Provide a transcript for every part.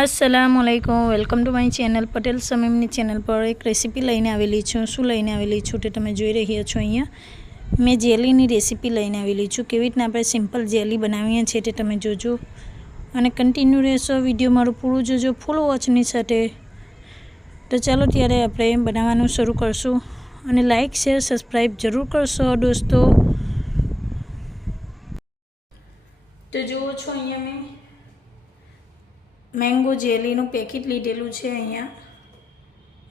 અસલામ વાલેકુમ welcome to my channel Patel સમીમની channel પર એક recipe લઈને આવેલી છું. શું લઈને આવેલી છું તે તમે જોઈ રહ્યા છો અહીંયા. મેં જેલીની રેસીપી લઈને આવેલી છું. કેવી રીતના આપણે સિમ્પલ જેલી બનાવીએ છીએ તે તમે જોજો. અને કન્ટિન્યુ રહેશો વીડિયો મારું પૂરું જોજો. ફૂલ વોચની સાથે. તો ચાલો ત્યારે આપણે બનાવવાનું શરૂ કરશું. અને લાઇક શેર સબસ્ક્રાઈબ જરૂર કરશો દોસ્તો. તો જુઓ છો અહીંયા મેં મેંગો જેલીનું પેકેટ લીધેલું છે અહીંયા.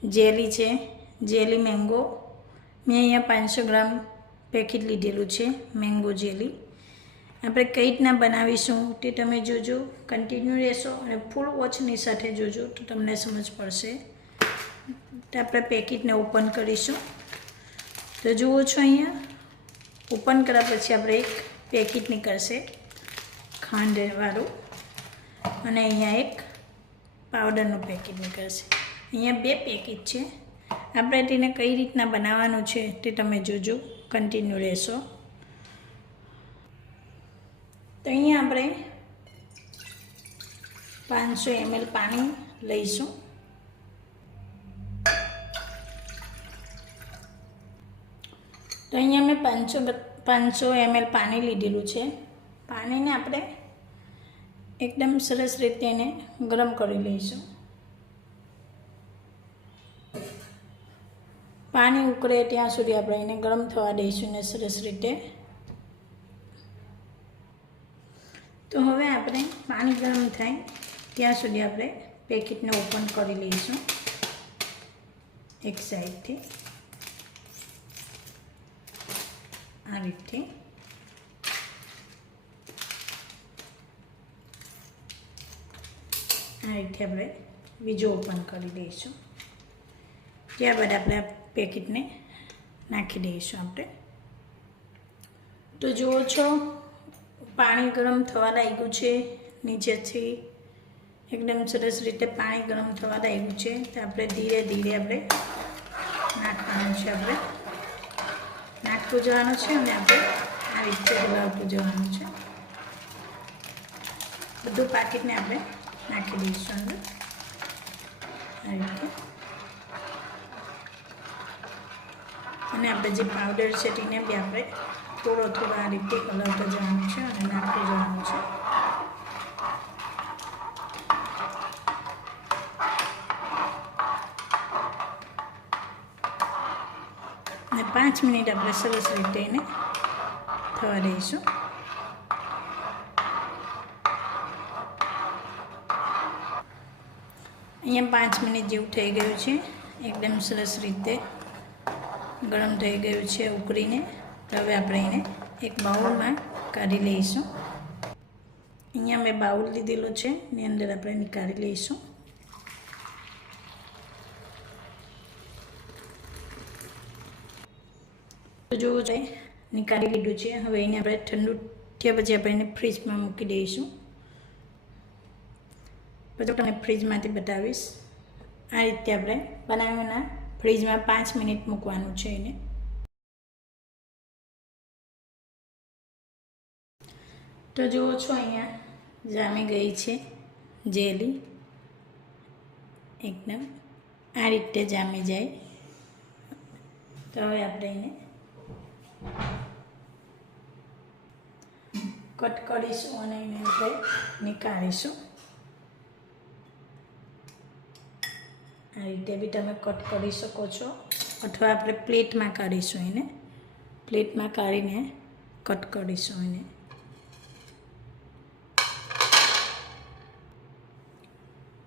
જેલી છે. Jelly mango. મેં અહીંયા પાંચસો ગ્રામ પેકેટ લીધેલું છે, મેંગો જેલી. આપણે કઈ રીતના બનાવીશું તે તમે જોજો, કન્ટિન્યુ રહેશો અને ફૂલ વોચની સાથે જોજો તો તમને સમજ પડશે. તો આપણે પેકેટને ઓપન કરીશું. તો જુઓ છો અહીંયા. ઓપન કર્યા પછી આપણે એક પેકેટ નીકળશે ખાંડવાળું અને અહીંયા એક પાવડરનું પેકેટ નીકળશે. અહીંયા બે પેકેટ છે. આપણે તેને કઈ રીતના બનાવવાનું છે તે તમે જોજો. કન્ટિન્યુ રહેશો. તો અહીંયા આપણે પાંચસો એમએલ પાણી લઈશું. તો અહીંયા મેં પાંચસો પાંચસો એમએલ પાણી લીધેલું છે. પાણીને આપણે એકદમ સરસ રીતે એને ગરમ કરી લઈશું. પાણી ઉકળે ત્યાં સુધી આપણે એને ગરમ થવા દઈશું ને સરસ રીતે. તો હવે આપણે પાણી ગરમ થાય ત્યાં સુધી આપણે પેકેટને ઓપન કરી લઈશું. એક સાઈડથી. આ રીતે. આ રીતે આપણે બીજો ઓપન કરી દઈશું. ત્યારબાદ આપણે આ પેકેટને નાખી દઈશું આપણે. તો જુઓ છો, પાણી ગરમ થવા લાગ્યું છે, નીચેથી એકદમ સરસ રીતે પાણી ગરમ થવા લાગ્યું છે. તો આપણે ધીરે ધીરે આપણે નાખવાનું છે આપણે. નાખતું જવાનું છે અને આપણે આ રીતે હલાવતું જવાનું છે. બધું પાકીટને આપણે નાખી દઈશું અંદર આ રીતે અને આપણે જે પાવડર છે તેને બી આપણે થોડો થોડો આ રીતે હલાવતો જવાનું છે અને નાખતું જવાનું છે. અને પાંચ મિનિટ આપણે સરસ રીતે એને થવા દઈશું. અહીંયા પાંચ મિનિટ જેવું થઈ ગયું છે. એકદમ સરસ રીતે ગરમ થઈ ગયું છે ઉકળીને હવે આપણે એને એક બાઉલમાં કાઢી લઈશું. અહીંયા મેં બાઉલ લીધેલો છે એની અંદર આપણે નીકાળી લઈશું. તો જોવું છે, નીકાળી લીધું છે. હવે એને આપણે ઠંડુ થયા પછી આપણે એને ફ્રીજમાં મૂકી દઈશું. પછી તમને ફ્રીજમાંથી બતાવીશ. આ રીતે આપણે બનાવીના ફ્રીજમાં પાંચ મિનિટ મૂકવાનું છે એને. તો જુઓ છો અહીંયા જામી ગઈ છે જેલી. એકદમ આ રીતે જામી જાય. તો હવે આપણે એને કટ કરીશું અને એને આપણે નીકાળીશું. આ રીતે બી તમે કટ કરી શકો છો. અથવા આપણે પ્લેટમાં કાઢીશું એને. પ્લેટમાં કાઢીને કટ કરીશું એને.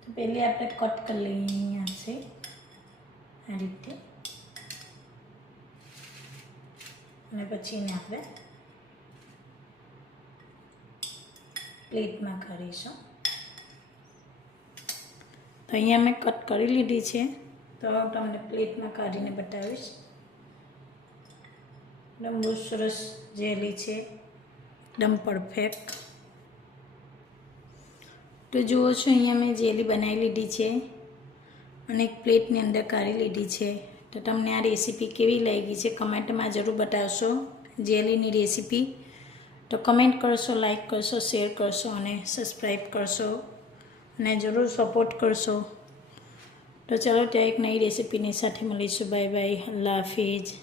તો પહેલી આપણે કટ કરી લઈએ છે. આ રીતે. અને પછી એને આપણે પ્લેટમાં કાઢીશું. તો અહીંયા મેં કટ કરી લીધી છે. તો હું તમને પ્લેટમાં કાઢીને બતાવીશ. એકદમ બહુ સરસ જેલી છે. એકદમ પરફેક્ટ. તો જુઓ છો, અહીંયા મેં જેલી બનાવી લીધી છે. અને એક પ્લેટની અંદર કાઢી લીધી છે. તો તમને આ રેસીપી કેવી લાગી છે કમેન્ટમાં જરૂર બતાવશો. જેલીની રેસીપી. તો કમેન્ટ કરશો, લાઈક કરશો, શેર કરશો અને સબસ્ક્રાઈબ કરશો. અને જરૂર સપોર્ટ કરશો. તો ચાલો ત્યાં એક નવી રેસીપીની સાથે મળીશું. બાય બાય અલ્લાહ હાફિઝ